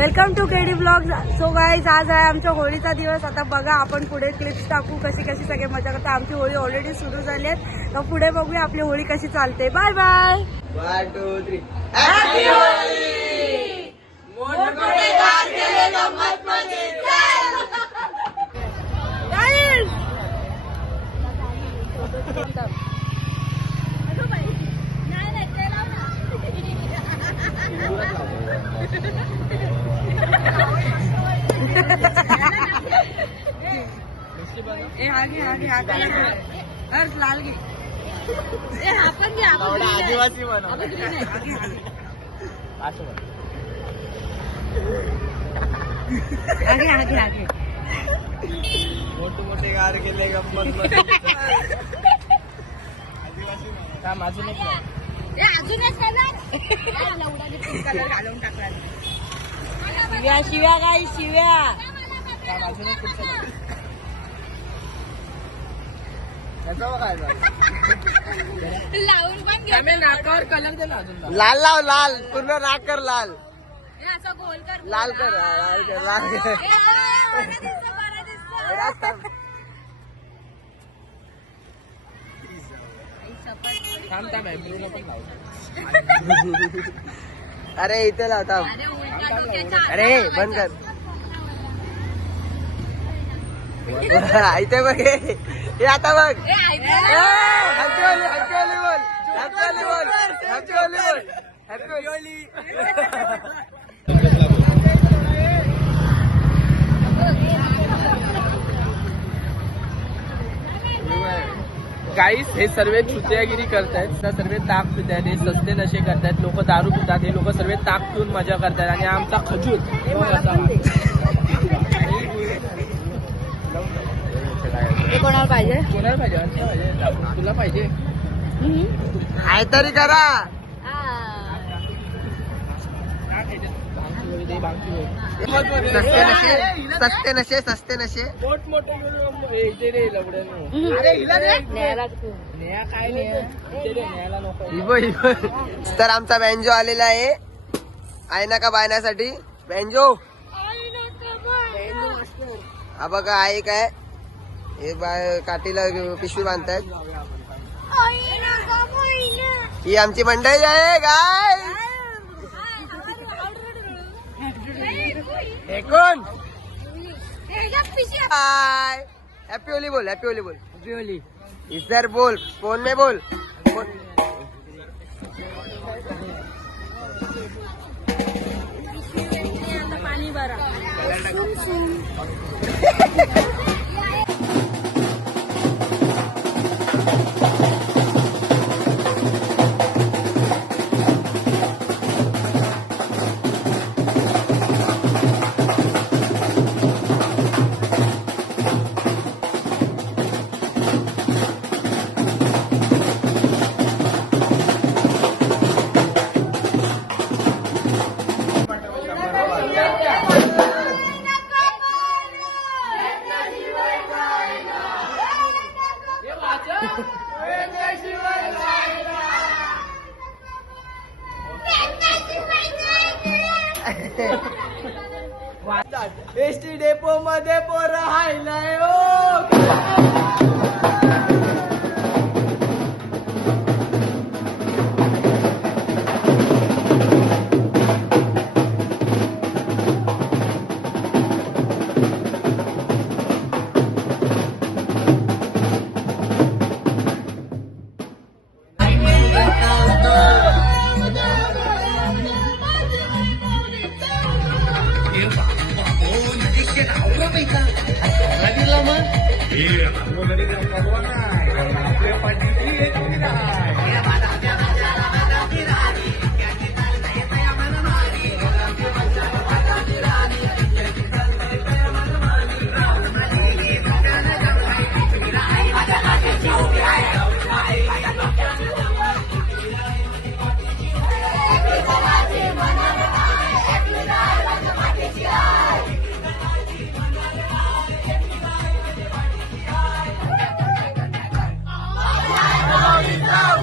Welcome to KD blog. So guys, आज आहे आमच्या होळीचा दिवस. आता बघा आपण पुढे क्लिप्स टाकू कशी कशी सगळे मजा करतो. आमची होळी ऑलरेडी सुरू झाली आहे, तर पुढे बघूया आपली होळी कशी चालते. Bye bye. 1 2 3 हॅपी होळी. मोठमोठे गार केले गंमत मध्ये. लाल घे. आपण घे. आदिवासी आगे मोठे गार केले गप्पत कलर घालून टाकला. शिव्या शिव्या काय शिव्या. लावून पण घे. नाकावर कलर दे. लाल लाव, लाल पूर्ण नाक कर लाल. असं गोल कर. लाल कर, लाल कर, लाल कर. अरे इथे लाव थांब. अरे बंद कर. इथे बघ. हे आता बघ. हॅपी होली, हॅपी होली बोल. हॅपी होली बोल. हॅपी होली बोल. हॅपी होली. गाईस, हे सर्व चुतियागिरी करतायत. सर्व ताक पितात, हे सस्ते नशे करतायत. लोक दारू पितात, हे लोक सर्व ताक पिऊन मजा करतात. आणि आमचा खजूर कोणाला पाहिजे? कोणाला पाहिजे? तुला पाहिजे? काहीतरी करा. सस्ते नशे, सस्ते नशे. तर आमचा बँजो आलेला आहे ना का बायण्यासाठी. बँजो हा बघा आहे काय. हे काठीला पिशवी बांधतायत. ही आमची मंडळी आहे गाय. कोण? हाय. हैप्पी होली बोल. हैप्पी होली बोल. Happy Holy. इधर बोल, फोन में बोल. पाणी भरा. एसटी डेपो मध्ये पोर हायलाय. Go!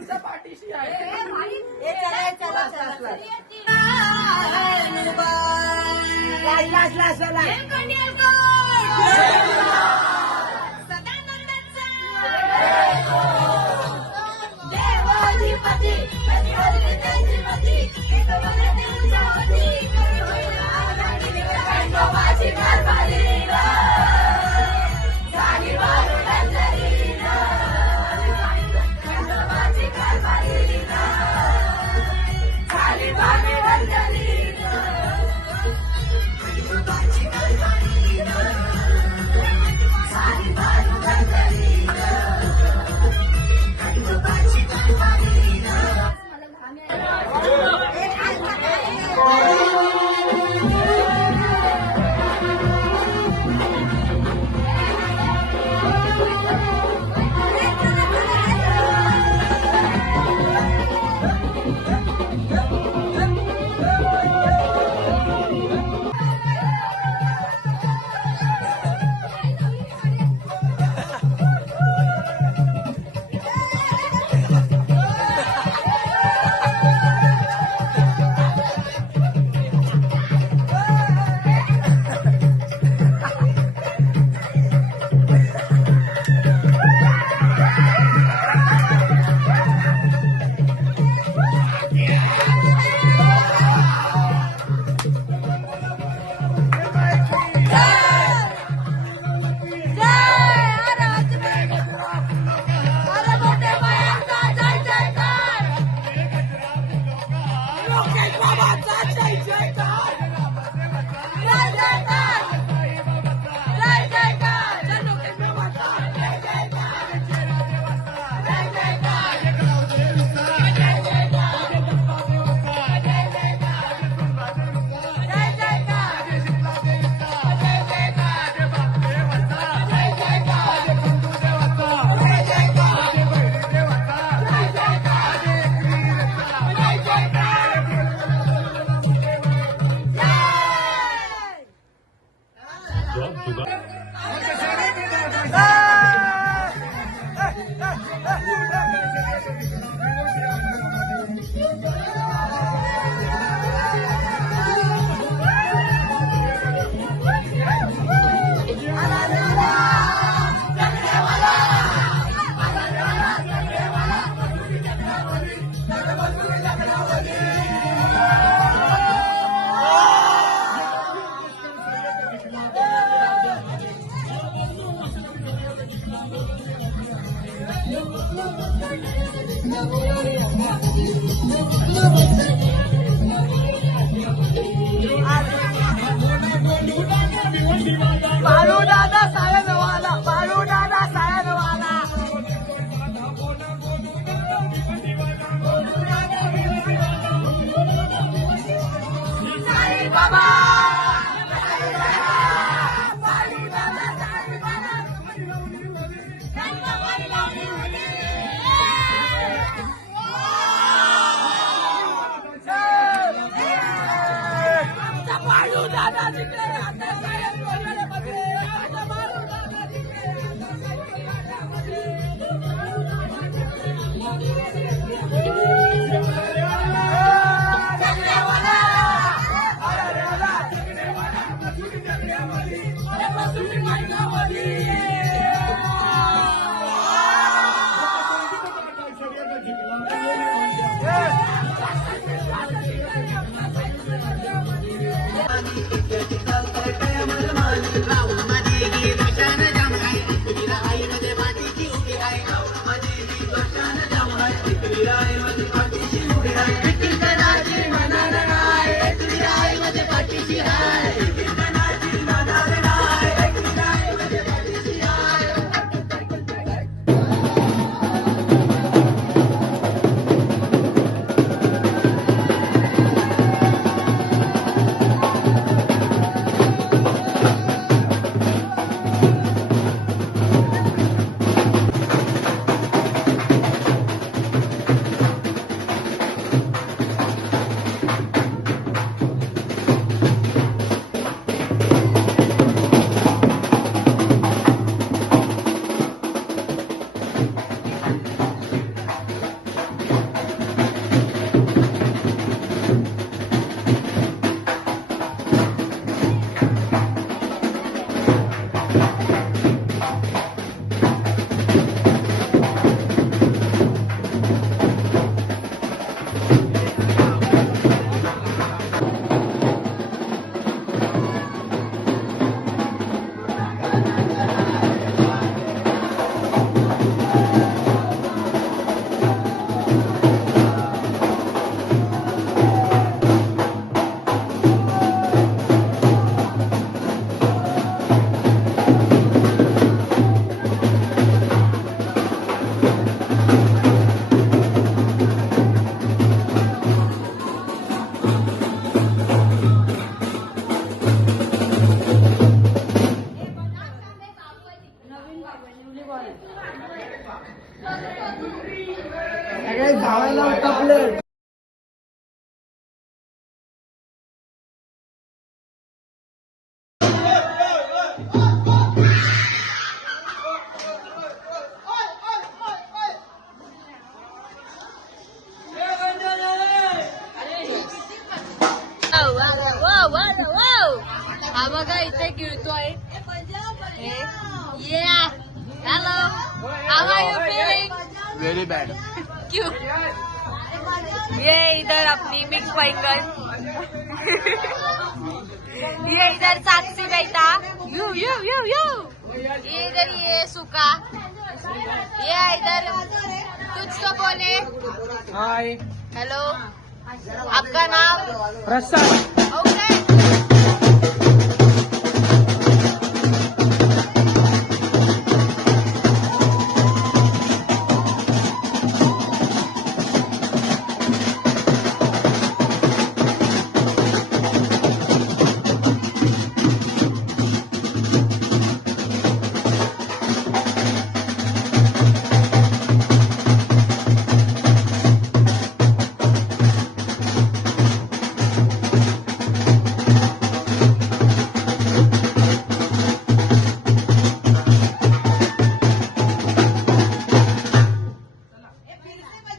आमच्या पाठीशी आहे. ए, चला चला चला बाळूदादा सायनवाला, बाळूदादा सायनवाला. बाबा बाळूदादा जिकडे राहतात साहेब बोलण्यामध्ये. बाळूदादा जिकडे धावायला उठपलं. हा बघा इथे गिळतोय. Hello, how are you feeling? Very bad. क्यों? ये इधर अपनी मिक्स बैंगन. ये इधर साक्षी बेटा. You you you you. ये इधर ये सुका. ये इधर कुछ तो बोले. हाय. हेलो, आपका नाम? प्रसाद.